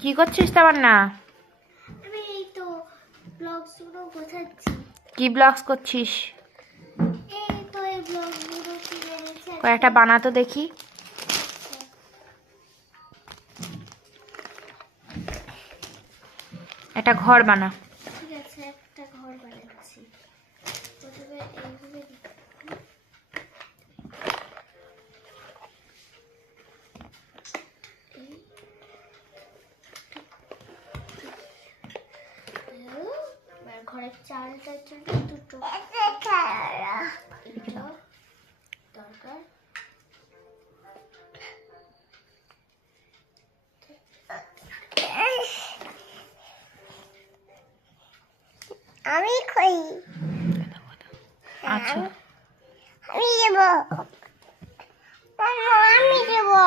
কি করছিস তেমন না? আমি এই তো ব্লগসগুলো গোছাচ্ছি। কি ব্লগস করছিস? এই তো এই ব্লগগুলো কিনে এনেছি। কয়েকটা বানাতো দেখি। একটা ঘর বানা। ঠিক আছে, একটা ঘর বানাচ্ছি। প্রথমে এইভাবে ঘরের চালটার জন্য দুটো এটা দরকার। আমি খাই। আচ্ছা, আমি দেবো, আমি দেবো।